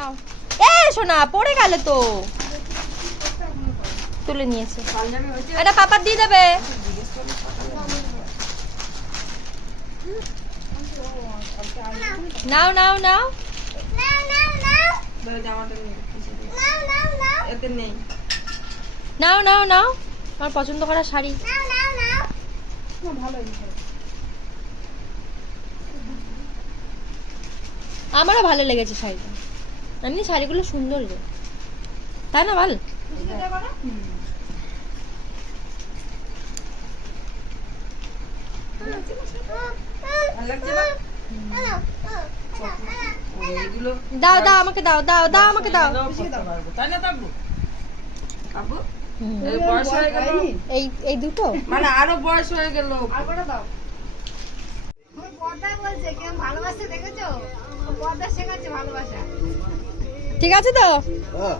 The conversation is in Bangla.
নাও এ শোনা পড়ে গেল তো। তুলে নিয়েছে। এটা পাপার দিয়ে দেবে। নাও নাও নাও। নাও নাও নাও। আমার পছন্দ করা শাড়ি। আমারও ভালো লেগেছে শাড়িটা। এমনি শাড়িগুলো সুন্দর রে তাই না এইগুলো দাও দাও আমাকে দাও দাও দাও আমাকে দাও। পরতে পারব। তাই না তাবু এই বয়স হয়ে গেল। এই এই দুটো? মানে আরও বয়স হয়ে গেল। ঠিক আছে তো হ্যাঁ